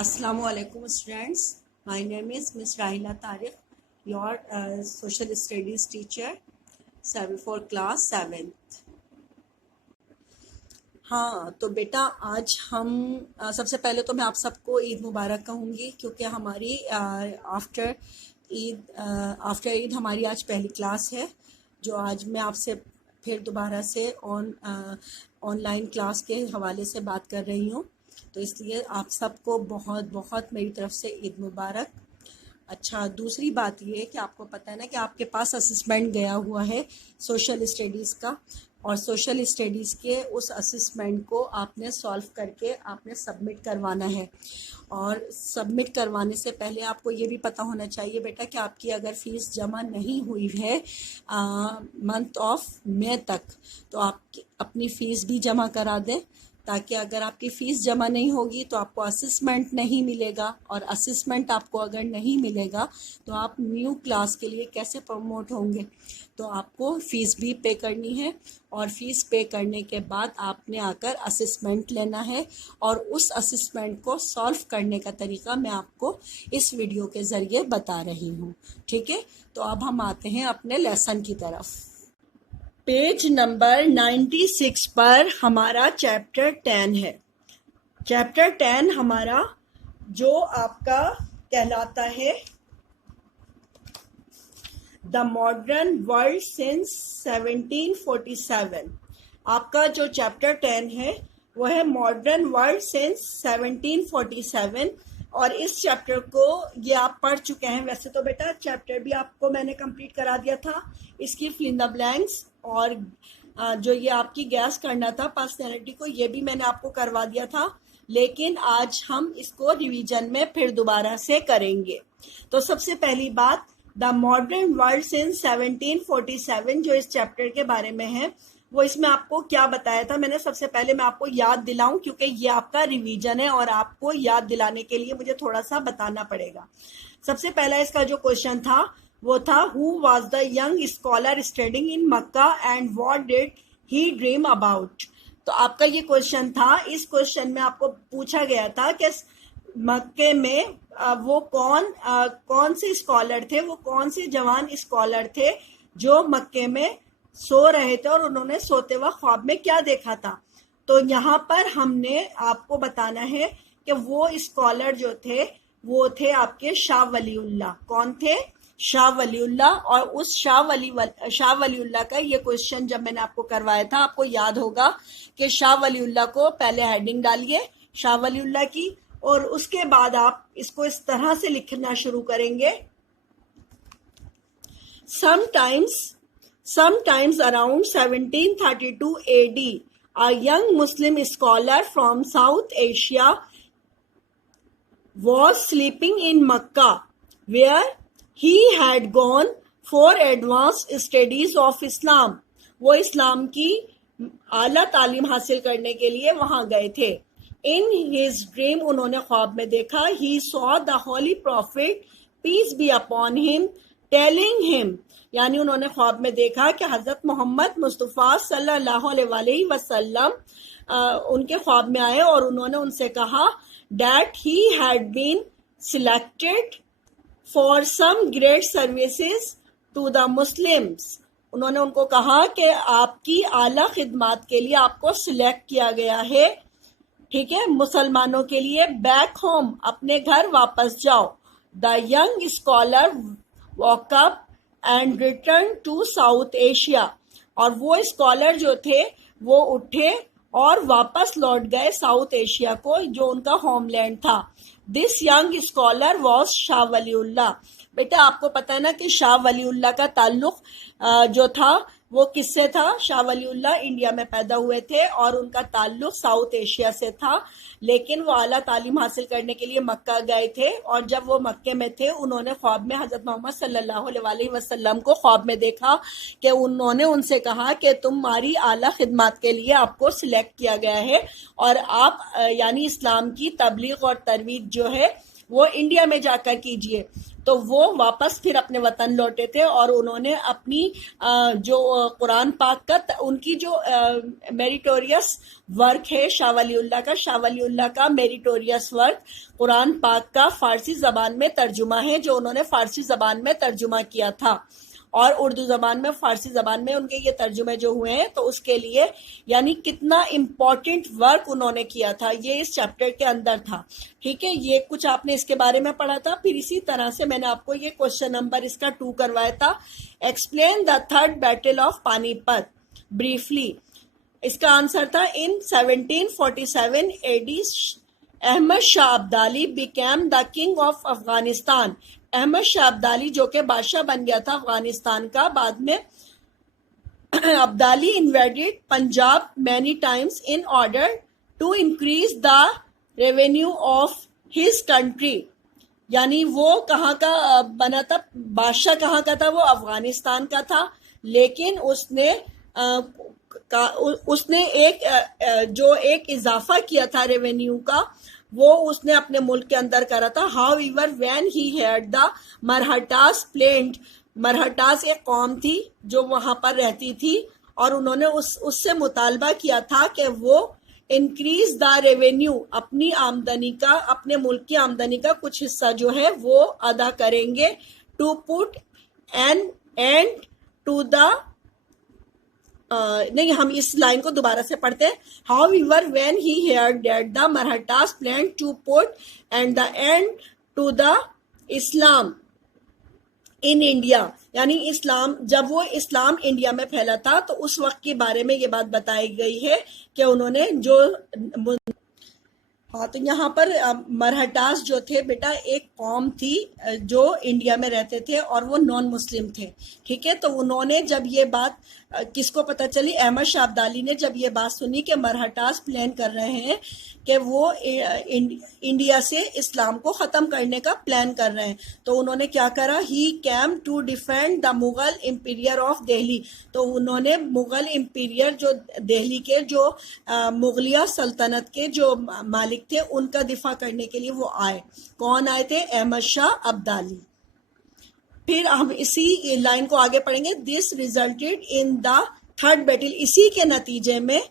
Assalamualaikum students. My name is Miss Rahila Tariq, your social studies teacher, 74 class 7th. हाँ तो बेटा आज हम सबसे पहले तो मैं आप सबको ईद मुबारक कहूँगी क्योंकि हमारी आफ्टर ईद हमारी आज पहली क्लास है जो आज मैं आपसे फिर दोबारा से ऑनलाइन क्लास के हवाले से बात कर रही हूँ। तो इसलिए आप सबको बहुत बहुत मेरी तरफ से ईद मुबारक। अच्छा, दूसरी बात ये है कि आपको पता है ना कि आपके पास असेसमेंट गया हुआ है सोशल स्टडीज़ का, और सोशल स्टडीज़ के उस असेसमेंट को आपने सॉल्व करके आपने सबमिट करवाना है। और सबमिट करवाने से पहले आपको ये भी पता होना चाहिए बेटा कि आपकी अगर फ़ीस जमा नहीं हुई है मंथ ऑफ मई तक, तो आप अपनी फ़ीस भी जमा करा दें, ताकि अगर आपकी फ़ीस जमा नहीं होगी तो आपको असेसमेंट नहीं मिलेगा, और असेसमेंट आपको अगर नहीं मिलेगा तो आप न्यू क्लास के लिए कैसे प्रमोट होंगे। तो आपको फ़ीस भी पे करनी है, और फ़ीस पे करने के बाद आपने आकर असेसमेंट लेना है, और उस असेसमेंट को सॉल्व करने का तरीका मैं आपको इस वीडियो के ज़रिए बता रही हूँ। ठीक है, तो अब हम आते हैं अपने लेसन की तरफ। पेज नंबर 96 पर हमारा चैप्टर 10 है। चैप्टर 10 हमारा जो आपका कहलाता है द मॉडर्न वर्ल्ड सिंस 1747। आपका जो चैप्टर 10 है वो है मॉडर्न वर्ल्ड सिंस 1747, और इस चैप्टर को ये आप पढ़ चुके हैं। वैसे तो बेटा चैप्टर भी आपको मैंने कंप्लीट करा दिया था, इसकी फिल इन द ब्लैंक्स और जो ये आपकी गैस करना था पर्सनैलिटी को, ये भी मैंने आपको करवा दिया था, लेकिन आज हम इसको रिवीजन में फिर दोबारा से करेंगे। तो सबसे पहली बात, द मॉडर्न वर्ल्ड सिंस 1747 जो इस चैप्टर के बारे में है, वो इसमें आपको क्या बताया था मैंने सबसे पहले मैं आपको याद दिलाऊं, क्योंकि ये आपका रिवीजन है और आपको याद दिलाने के लिए मुझे थोड़ा सा बताना पड़ेगा। सबसे पहला इसका जो क्वेश्चन था वो था, who was the young scholar studying in Mecca and what did he dream about. तो आपका ये क्वेश्चन था। इस क्वेश्चन में आपको पूछा गया था कि मक्के में वो कौन से स्कॉलर थे, वो कौन से जवान स्कॉलर थे जो मक्के में सो रहे थे और उन्होंने सोते वक्त ख्वाब में क्या देखा था। तो यहाँ पर हमने आपको बताना है कि वो स्कॉलर जो थे वो थे आपके शाह वलीउल्लाह। कौन थे? शाह वलीउल्लाह। और उस शाह वलीउल्लाह का ये क्वेश्चन जब मैंने आपको करवाया था, आपको याद होगा कि शाह वलीउल्लाह को पहले हेडिंग डालिए शाह वलीउल्लाह की, और उसके बाद आप इसको इस तरह से लिखना शुरू करेंगे, Sometimes around 1732 AD, a young Muslim scholar from South Asia was sleeping in Makkah, where he had gone for advanced studies of Islam. वो इस्लाम की आला तालीम हासिल करने के लिए वहां गए थे। In his dream, उन्होंने ख्वाब में देखा, he saw the holy prophet, peace be upon him, telling him, यानी उन्होंने ख्वाब में देखा कि हजरत मोहम्मद मुस्तफ़ा सल्लल्लाहु अलैहि वसल्लम उनके ख्वाब में आए और उन्होंने उनसे कहा that he had been selected for some great services to the Muslims. उन्होंने उनको कहा कि आपकी आला खिदमात के लिए आपको सिलेक्ट किया गया है, ठीक है, मुसलमानों के लिए। बैक होम, अपने घर वापस जाओ। The young scholar woke up and return to South Asia. और वो स्कॉलर जो थे वो उठे और वापस लौट गए साउथ एशिया को, जो उनका होमलैंड था। This young scholar was Shah Waliullah. बेटा आपको पता है ना कि शाह वलीउल्लाह का ताल्लुक जो था वो किससे था? शाह वलीउल्लाह इंडिया में पैदा हुए थे और उनका ताल्लुक साउथ एशिया से था, लेकिन वो आला तालीम हासिल करने के लिए मक्का गए थे, और जब वो मक्के में थे उन्होंने ख्वाब में हजरत मोहम्मद सल्लल्लाहु अलैहि वसल्लम को ख्वाब में देखा कि उन्होंने उनसे कहा कि तुम्हारी आला खिदमत के लिए आपको सिलेक्ट किया गया है, और आप यानी इस्लाम की तबलीग और तरवीज जो है वो इंडिया में जाकर कीजिए। तो वो वापस फिर अपने वतन लौटे थे और उन्होंने अपनी जो कुरान पाक का उनकी जो मेरिटोरियस वर्क है शाह वलीउल्लाह का मेरिटोरियस वर्क कुरान पाक का फारसी जबान में तर्जुमा है, जो उन्होंने फारसी जबान में तर्जुमा किया था और उर्दू जबान में फारसी जबान में उनके ये तर्जुमे जो हुए हैं, तो उसके लिए यानी कितना इम्पोर्टेंट वर्क उन्होंने किया था, ये इस चैप्टर के अंदर था। ठीक है, ये कुछ आपने इसके बारे में पढ़ा था। फिर इसी तरह से मैंने आपको ये क्वेश्चन नंबर इसका 2 करवाया था, explain the third battle of Panipat briefly. इसका आंसर था in 1747 AD Ahmad Shah Abdali became the king of Afghanistan. Ahmad Shah Abdali जो कि बादशाह बन गया था अफगानिस्तान का, बाद में Abdali invaded Punjab many times in order to increase the revenue of his country. यानी वो कहाँ का बना था, बादशाह कहाँ का था, वो अफगानिस्तान का था, लेकिन उसने एक इजाफा किया था रेवेन्यू का, वो उसने अपने मुल्क के अंदर करा था। However when he had the Marhattas plant, Marhattas एक कौम थी जो वहां पर रहती थी और उन्होंने उससे मुतालबा किया था कि वो इंक्रीज द रेवेन्यू, अपनी आमदनी का, अपने मुल्क की आमदनी का कुछ हिस्सा जो है वो अदा करेंगे, to put an end to the नहीं, हम इस लाइन को दोबारा से पढ़ते हैं। However when he heard that the Marathas plan to put end the end to the Islam in India, यानी इस्लाम, जब वो इस्लाम इंडिया में फैला था तो उस वक्त के बारे में ये बात बताई गई है कि उन्होंने जो हाँ, तो यहाँ पर मरहटास जो थे बेटा एक कौम थी जो इंडिया में रहते थे और वो नॉन मुस्लिम थे। ठीक है, तो उन्होंने जब ये बात किसको पता चली, अहमद शाह अब्दाली ने जब ये बात सुनी कि मरहटास प्लान कर रहे हैं कि वो इंडिया से इस्लाम को ख़त्म करने का प्लान कर रहे हैं, तो उन्होंने क्या करा, he came to defend the Mughal emperor of Delhi. तो उन्होंने मुगल इम्पीरियर जो दिल्ली के जो मुगलिया सल्तनत के जो मालिक थे उनका दिफा करने के लिए वो आए। कौन आए थे, अहमद शाह अब्दाली। फिर हम इसी लाइन को आगे पढ़ेंगे। This resulted in the third battle, इसी के नतीजे में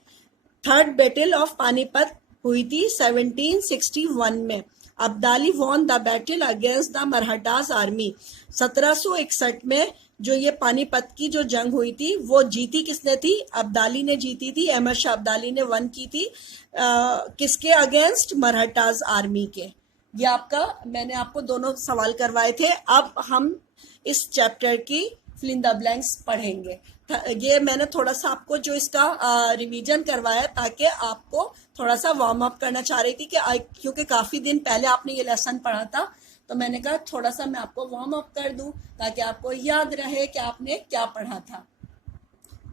थर्ड बैटल ऑफ पानीपत हुई थी 1761 में। Abdali won the battle against the Marathas army. 1761 में जो ये पानीपत की जो जंग हुई थी वो जीती किसने थी, अब्दाली ने जीती थी, अहमद शाह अब्दाली ने वन की थी। किसके अगेंस्ट, मरहटास आर्मी के। ये आपका, मैंने आपको दोनों सवाल करवाए थे। अब हम इस चैप्टर की फिल इन द ब्लैंक्स पढ़ेंगे। ये मैंने थोड़ा सा आपको जो इसका रिवीजन करवाया ताकि आपको थोड़ा सा वार्म अप करना चाह रही थी कि क्योंकि काफ़ी दिन पहले आपने ये लेसन पढ़ा था, तो मैंने कहा थोड़ा सा मैं आपको वार्म अप कर दूं ताकि आपको याद रहे कि आपने क्या पढ़ा था।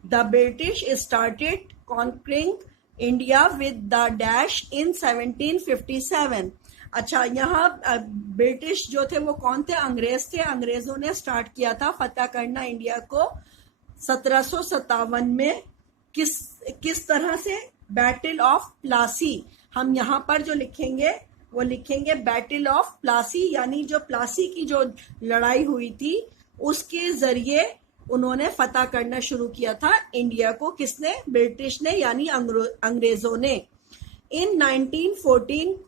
The British started conquering India with the dash in 1757। अच्छा, यहाँ ब्रिटिश जो थे वो कौन थे, अंग्रेज थे। अंग्रेजों ने स्टार्ट किया था फतह करना इंडिया को 1757 में। किस तरह से, बैटल ऑफ प्लासी। हम यहाँ पर जो लिखेंगे वो लिखेंगे बैटल ऑफ प्लासी, यानी जो प्लासी की जो लड़ाई हुई थी उसके जरिए उन्होंने फतह करना शुरू किया था इंडिया को। किसने, ब्रिटिश ने, यानी अंग्रेजों ने। इन 1914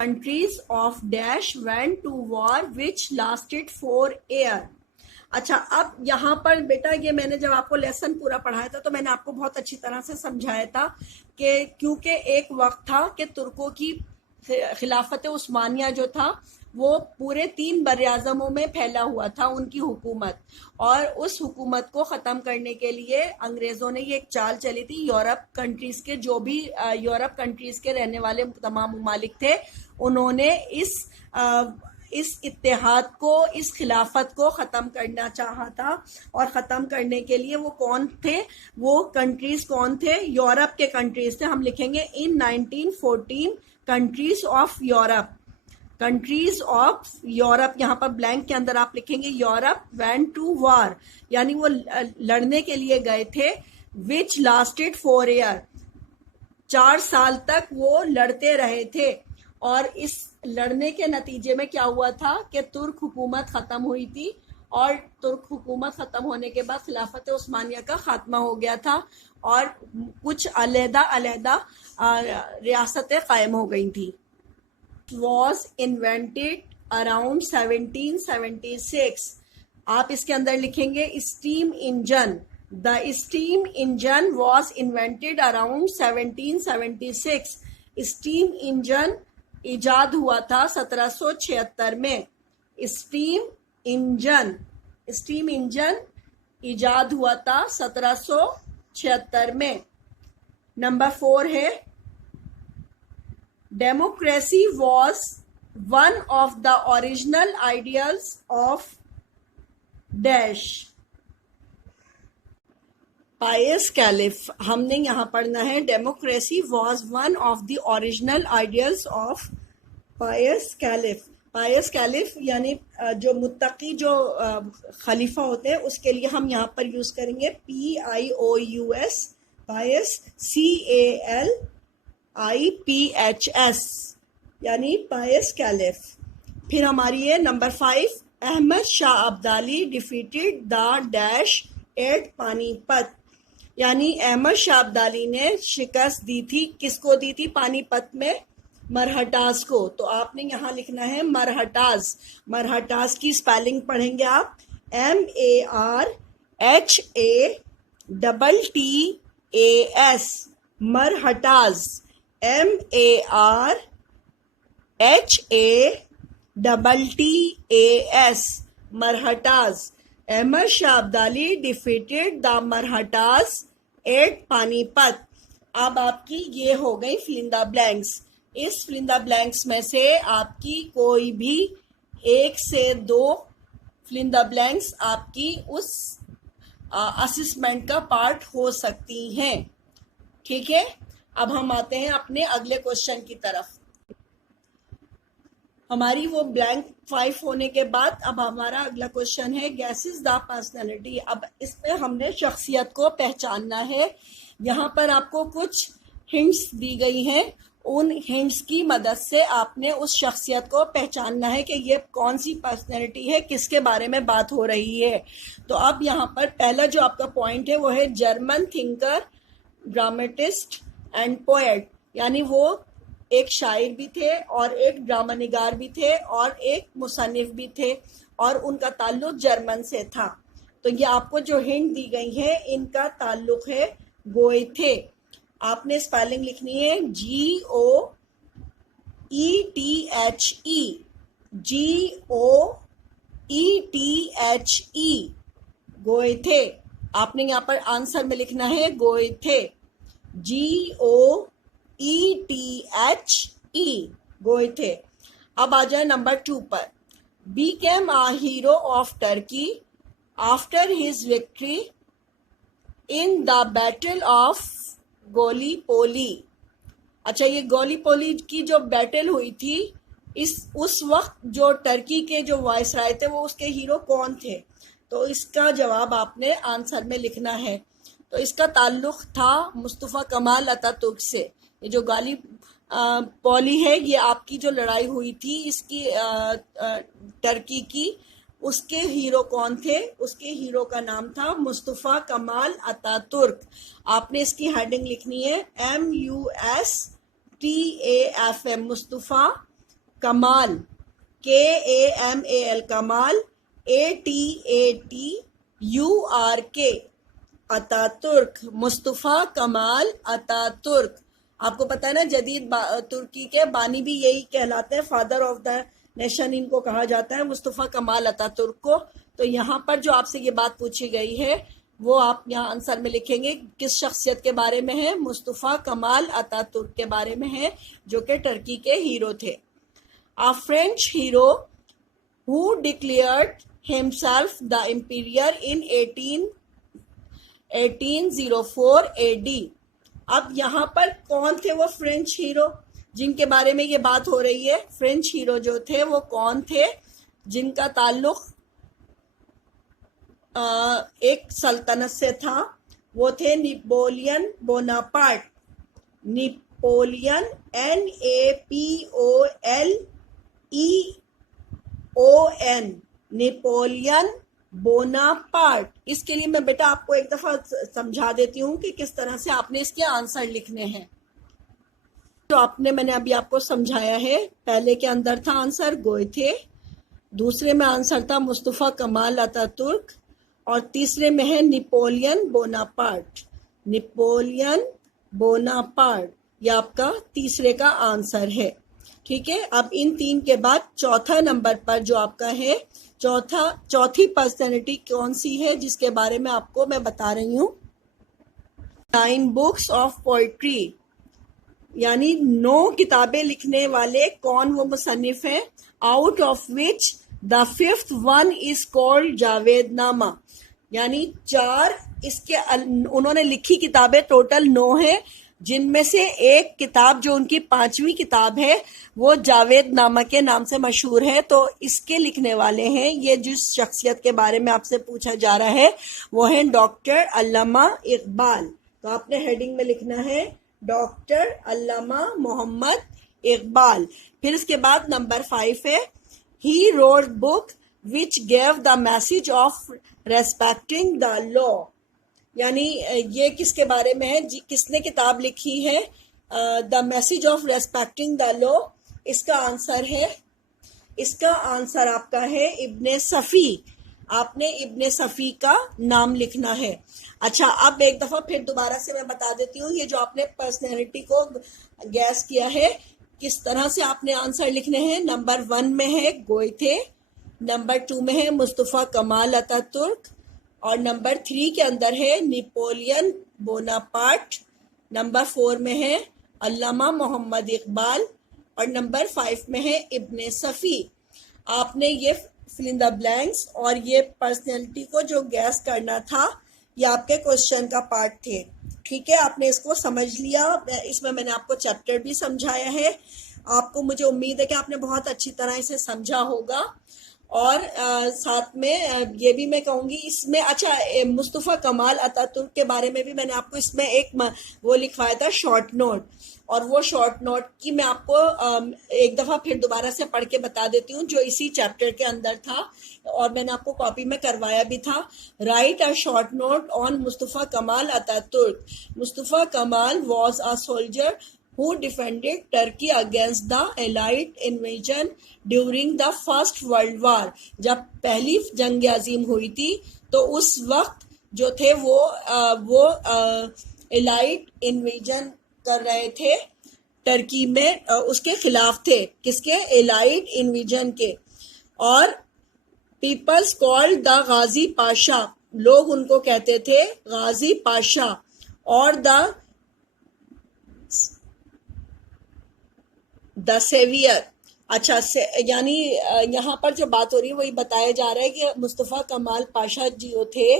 countries of dash went to war which lasted 4 years। अच्छा, अब यहाँ पर बेटा ये मैंने जब आपको लेसन पूरा पढ़ाया था तो मैंने आपको बहुत अच्छी तरह से समझाया था कि क्योंकि एक वक्त था कि तुर्कों की खिलाफत उस्मानिया जो था वो पूरे 3 बर्र-ए-आज़मों में फैला हुआ था उनकी हुकूमत, और उस हुकूमत को ख़त्म करने के लिए अंग्रेज़ों ने ये एक चाल चली थी। यूरोप कंट्रीज़ के जो भी यूरोप कंट्रीज़ के रहने वाले तमाम ममालिक थे, उन्होंने इस इत्तेहाद को, इस खिलाफत को ख़त्म करना चाहा था। और ख़त्म करने के लिए वो कौन थे, वो कंट्रीज़ कौन थे, यूरोप के कंट्रीज़ थे। हम लिखेंगे इन 1914 countries of Europe, countries of Europe. यहाँ पर ब्लैंक के अंदर आप लिखेंगे यूरोप वेंट टू वॉर, यानी वो लड़ने के लिए गए थे। विच लास्टेड 4 years, 4 साल तक वो लड़ते रहे थे और इस लड़ने के नतीजे में क्या हुआ था कि तुर्क हुकूमत ख़त्म हुई थी और तुर्क हुकूमत ख़त्म होने के बाद खिलाफत उस्मानिया का खात्मा हो गया था और कुछ अलहदा रियासतें कायम हो गई थी। Was invented around 1776। आप इसके अंदर लिखेंगे steam engine. The steam engine was invented around 1776। Steam engine इजाद हुआ था 1776 में। स्टीम इंजन इजाद हुआ था 1776 में। नंबर 4 है democracy was one of the original ideals of dash. Pious caliph. हमने यहाँ पढ़ना है democracy was one of the original ideals of pious caliph. Pious caliph यानी जो मुत्तकी जो खलीफा होते हैं उसके लिए हम यहाँ पर यूज करेंगे PIOUS, पायस CALIPHS यानी पायस कैलिफ। फिर हमारी है number 5 Ahmad Shah Abdali defeated the dash at Panipat. यानी अहमद शाह अब्दाली ने शिकस्त दी थी, किसको दी थी पानीपत में? मरहटाज को। तो आपने यहाँ लिखना है मरहटाज। मरहटाज की स्पेलिंग पढ़ेंगे आप MARHATTAS Marhattas. MARHATTAS Marhattas. Ahmad Shah Abdali defeated the Marhattas at Panipat. अब आपकी ये हो गई फिलिंदा ब्लैंक्स। इस फिलिंदा ब्लैंक्स में से आपकी कोई भी 1 से 2 फिलिंदा ब्लैंक्स आपकी उस असेसमेंट का पार्ट हो सकती हैं। ठीक है, अब हम आते हैं अपने अगले क्वेश्चन की तरफ। हमारी वो ब्लैंक 5 होने के बाद अब हमारा अगला क्वेश्चन है गैसेस द पर्सनैलिटी। अब इसमें हमने शख्सियत को पहचानना है। यहाँ पर आपको कुछ हिंट्स दी गई हैं, उन हिंट्स की मदद से आपने उस शख्सियत को पहचानना है कि ये कौन सी पर्सनैलिटी है, किसके बारे में बात हो रही है। तो अब यहाँ पर पहला जो आपका पॉइंट है वो है German thinker, dramatist and poet. यानी वो एक शायर भी थे और एक ड्रामा निगार भी थे और एक मुसन्निफ भी थे और उनका ताल्लुक जर्मन से था। तो ये आपको जो हिंट दी गई है इनका ताल्लुक है गोएथे। आपने स्पेलिंग लिखनी है GOETHE गोएथे। आपने यहाँ पर आंसर में लिखना है गोएथे GOETHE गोएथे। अब आ जाए नंबर 2 पर। Became a hero of Turkey after his victory in the Battle of गोलीपोली। अच्छा, ये गोलीपोली की जो बैटल हुई थी उस वक्त जो टर्की के जो वायसराय थे वो उसके हीरो कौन थे? तो इसका जवाब आपने आंसर में लिखना है। तो इसका ताल्लुक था मुस्तफ़ा कमाल अतातुर्क से। ये जो गोलीपोली है ये आपकी जो लड़ाई हुई थी इसकी टर्की की, उसके हीरो कौन थे? उसके हीरो का नाम था मुस्तफ़ा कमाल अतातुर्क। आपने इसकी हेडिंग लिखनी है MUSTAFM मुस्तफ़ा कमाल, KAMAL कमाल, ATATURK Ataturk Mustafa Kemal Ataturk. आपको पता है ना जदीद तुर्की के बानी भी यही कहलाते हैं, फादर ऑफ द नेशन इनको कहा जाता है, मुस्तफ़ा कमाल अतातुर्क को। तो यहाँ पर जो आपसे ये बात पूछी गई है वो आप यहाँ आंसर में लिखेंगे किस शख्सियत के बारे में है? मुस्तफ़ा कमाल अतातुर्क के बारे में है जो कि टर्की के हीरो थे। A French hero who declared himself the emperor in 1804 AD। अब यहाँ पर कौन थे वो फ्रेंच हीरो जिनके बारे में ये बात हो रही है? फ्रेंच हीरो जो थे वो कौन थे जिनका ताल्लुक एक सल्तनत से था? वो थे Napoleon Bonaparte. Napoleon, NAPOLEON, Napoleon Bonaparte. इसके लिए मैं बेटा आपको एक दफा समझा देती हूँ कि किस तरह से आपने इसके आंसर लिखने हैं। तो मैंने अभी आपको समझाया है। पहले के अंदर था आंसर गोएथे, दूसरे में आंसर था मुस्तफा कमाल अतातुर्क, और तीसरे में है नेपोलियन बोनापार्ट। नेपोलियन बोनापार्ट ये आपका तीसरे का आंसर है। ठीक है, अब इन तीन के बाद चौथा नंबर पर जो आपका है, चौथी पर्सनैलिटी कौन सी है जिसके बारे में आपको मैं बता रही हूँ। 9 बुक्स ऑफ पोइट्री, यानी 9 किताबें लिखने वाले कौन वो मुसन्निफ हैं, out of which the 5th one is called Javednama. यानी 4 इसके उन्होंने लिखी किताबें टोटल 9 है, जिनमें से एक किताब जो उनकी 5वीं किताब है वो जावेदनामा के नाम से मशहूर है। तो इसके लिखने वाले हैं, ये जिस शख्सियत के बारे में आपसे पूछा जा रहा है वो है डॉक्टर अल्लामा इकबाल। तो आपने हेडिंग में लिखना है डॉक्टर अल्लामा मोहम्मद इकबाल। फिर इसके बाद नंबर 5 है he wrote book which gave the message of respecting the law. यानी ये किसके बारे में है, किसने किताब लिखी है the message of respecting the law. इसका आंसर आपका है इब्ने सफ़ी। आपने इब्ने सफ़ी का नाम लिखना है। अच्छा, अब एक दफा फिर दोबारा से मैं बता देती हूँ, ये जो आपने पर्सनैलिटी को गैस किया है किस तरह से आपने आंसर लिखने हैं। नंबर 1 में है गोएथे, नंबर 2 में है मुस्तफा कमाल अतातुर्क, और नंबर 3 के अंदर है नेपोलियन बोनापार्ट, नंबर 4 में है अल्लामा मोहम्मद इकबाल, और नंबर 5 में है इब्ने सफ़ी। आपने ये फिल इन द ब्लैंक्स और ये पर्सनैलिटी को जो गैस करना था ये आपके क्वेश्चन का पार्ट थे। ठीक है, आपने इसको समझ लिया। इसमें मैंने आपको चैप्टर भी समझाया है। आपको मुझे उम्मीद है कि आपने बहुत अच्छी तरह इसे समझा होगा। और साथ में ये भी मैं कहूँगी इसमें, अच्छा मुस्तफ़ा कमाल अतातुर्क के बारे में भी मैंने आपको इसमें एक वो लिखवाया था शॉर्ट नोट, और वो शॉर्ट नोट की मैं आपको एक दफ़ा फिर दोबारा से पढ़ के बता देती हूँ, जो इसी चैप्टर के अंदर था और मैंने आपको कॉपी में करवाया भी था। Right a short note on Mustafa Kemal Ataturk. Mustafa कमाल was a soldier who defended Turkey against the Allied invasion during the First World War। जब पहली जंग अजीम हुई थी तो उस वक्त जो थे वो एलाइड इन्वेजन कर रहे थे टर्की में, उसके खिलाफ थे। किसके? एलाइड इन्वेजन के। और पीपल्स कॉल्ड द गाजी पाशा, लोग उनको कहते थे गाजी पाशा। और द सेवियर। अच्छा, यानी यहाँ पर जो बात हो रही है वही बताया जा रहा है कि मुस्तफ़ा कमाल पाशा जो थे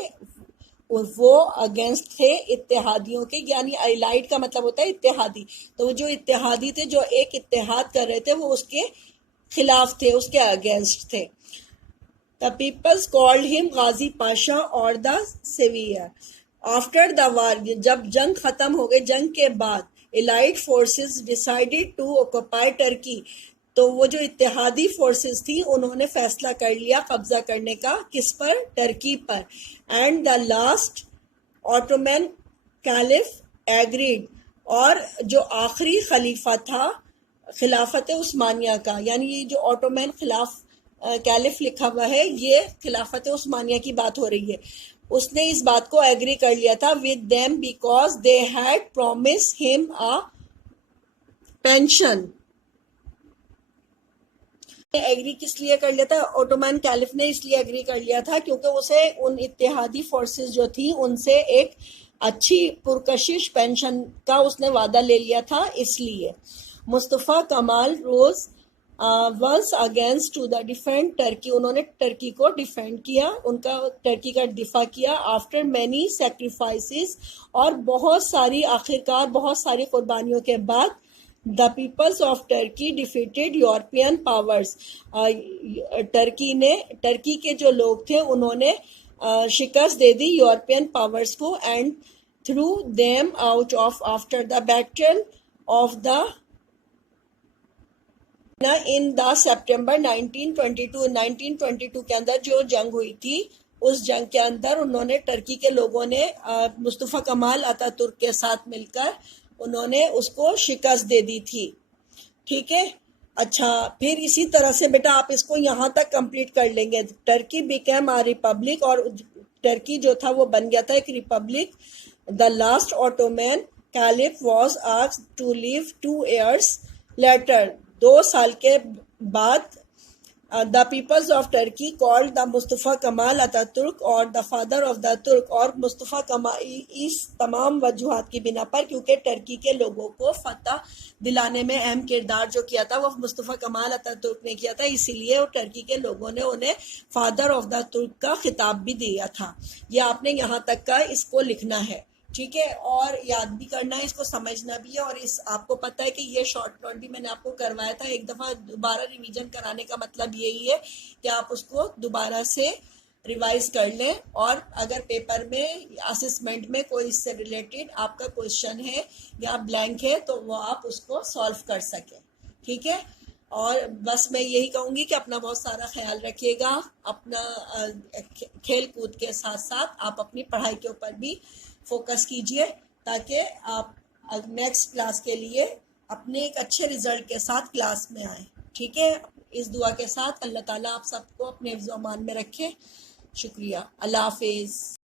वो अगेंस्ट थे इत्तेहादियों के, यानी अलाइड का मतलब होता है इत्तेहादी। तो वो जो इत्तेहादी थे, जो एक इत्तेहाद कर रहे थे, वो उसके खिलाफ थे, उसके अगेंस्ट थे। The peoples called him Ghazi Pasha और the saviour. After the war, जब जंग खत्म हो गई, जंग के बाद allied forces decided to occupy Turkey. तो वो जो इत्तेहादी फोर्सेस थी उन्होंने फैसला कर लिया कब्जा करने का, किस पर? टर्की पर। And the last Ottoman caliph agreed, और जो आखिरी खलीफा था खिलाफत उस्मानिया का, यानी ये जो ऑटोमन खिलाफ कैलिफ लिखा हुआ है ये खिलाफत उस्मानिया की बात हो रही है, उसने इस बात को एग्री कर लिया था with them because they had promise him a pension. Agree किस लिए कर लिया था? ऑटोमन कैलिफ ने इसलिए एग्री कर लिया था क्योंकि उसे उन इत्तेहादी फोर्सेस जो थी उनसे एक अच्छी पुरकशिश पेंशन का उसने वादा ले लिया था, इसलिए। Mustafa Kemal rose once against to the defend Turkey, उन्होंने टर्की को डिफेंड किया, उनका टर्की का दिफा किया। आफ्टर मैनी सेक्रीफाइसेस, और बहुत सारी आखिरकार बहुत सारी कुर्बानियों के बाद the peoples of Turkey defeated European powers. Turkey के जो लोग थे उन्होंने शिकस्त दे दी यूरोपियन पावर्स को। And through them out of after the battle of the in the September 1922 के अंदर जो जंग हुई थी, उस जंग के अंदर उन्होंने टर्की के लोगों ने मुस्तफ़ा कमाल अतातुर्क के साथ मिलकर उन्होंने उसको शिकस्त दे दी थी। ठीक है। अच्छा, फिर इसी तरह से बेटा आप इसको यहाँ तक कंप्लीट कर लेंगे। टर्की बिकेम आ रिपब्लिक, और टर्की जो था वो बन गया था एक republic. The last Ottoman caliph was asked to leave 2 years later. 2 साल के बाद the peoples of Turkey called the Mustafa Kemal Ataturk और द फादर ऑफ द तुर्क। और मुस्तफ़ा कमाल इस तमाम वजूहात की बिना पर, क्योंकि टर्की के लोगों को फतह दिलाने में अहम किरदार जो किया था वो मुस्तफ़ा कमाल अतातुर्क ने किया था, इसीलिए वो टर्की के लोगों ने उन्हें फादर ऑफ द तुर्क का खिताब भी दिया था। ये आपने यहाँ तक का इसको लिखना है। ठीक है, और याद भी करना है, इसको समझना भी है। और इस आपको पता है कि ये शॉर्ट नोट भी मैंने आपको करवाया था, एक दफ़ा दोबारा रिवीजन कराने का मतलब यही है कि आप उसको दोबारा से रिवाइज कर लें, और अगर पेपर में असेसमेंट में कोई इससे रिलेटेड आपका क्वेश्चन है या ब्लैंक है तो वो आप उसको सॉल्व कर सकें। ठीक है, और बस मैं यही कहूँगी कि अपना बहुत सारा ख्याल रखिएगा। अपना खेल कूद के साथ साथ आप अपनी पढ़ाई के ऊपर भी फोकस कीजिए, ताकि आप नेक्स्ट क्लास के लिए अपने एक अच्छे रिजल्ट के साथ क्लास में आए। ठीक है, इस दुआ के साथ अल्लाह ताला आप सबको अपने हिफ्ज़-ओ-अमान में रखे। शुक्रिया। अल्लाह हाफिज़।